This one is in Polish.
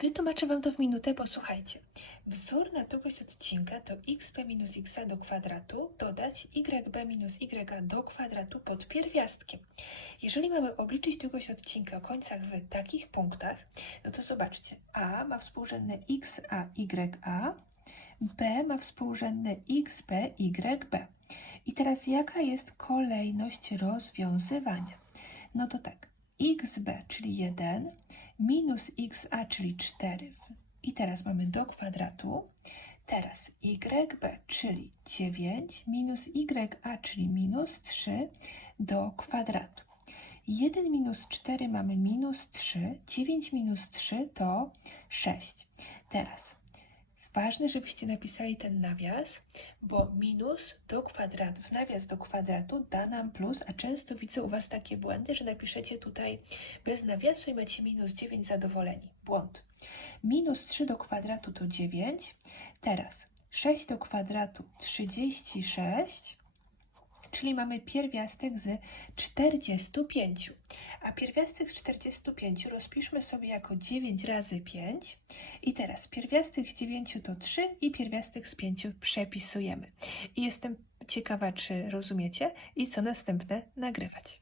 Wytłumaczę Wam to w minutę, bo słuchajcie. Wzór na długość odcinka to xb minus xa do kwadratu dodać yb minus ya do kwadratu pod pierwiastkiem. Jeżeli mamy obliczyć długość odcinka o końcach w takich punktach, no to zobaczcie. A ma współrzędne xa, ya, b ma współrzędne xb, yb. I teraz jaka jest kolejność rozwiązywania? No to tak, xb, czyli 1, minus xa, czyli 4. I teraz mamy do kwadratu. Teraz yb, czyli 9, minus ya, czyli minus 3 do kwadratu. 1 minus 4 mamy minus 3, 9 minus 3 to 6. Teraz ważne, żebyście napisali ten nawias, bo minus do kwadratu, w nawias do kwadratu da nam plus, a często widzę u Was takie błędy, że napiszecie tutaj bez nawiasu i macie minus 9 zadowoleni. Błąd. Minus 3 do kwadratu to 9. Teraz 6 do kwadratu 36, czyli mamy pierwiastek z 45. A pierwiastek z 45 rozpiszmy sobie jako 9 razy 5. I teraz pierwiastek z 9 to 3 i pierwiastek z 5 przepisujemy. I jestem ciekawa, czy rozumiecie i co następne nagrywać.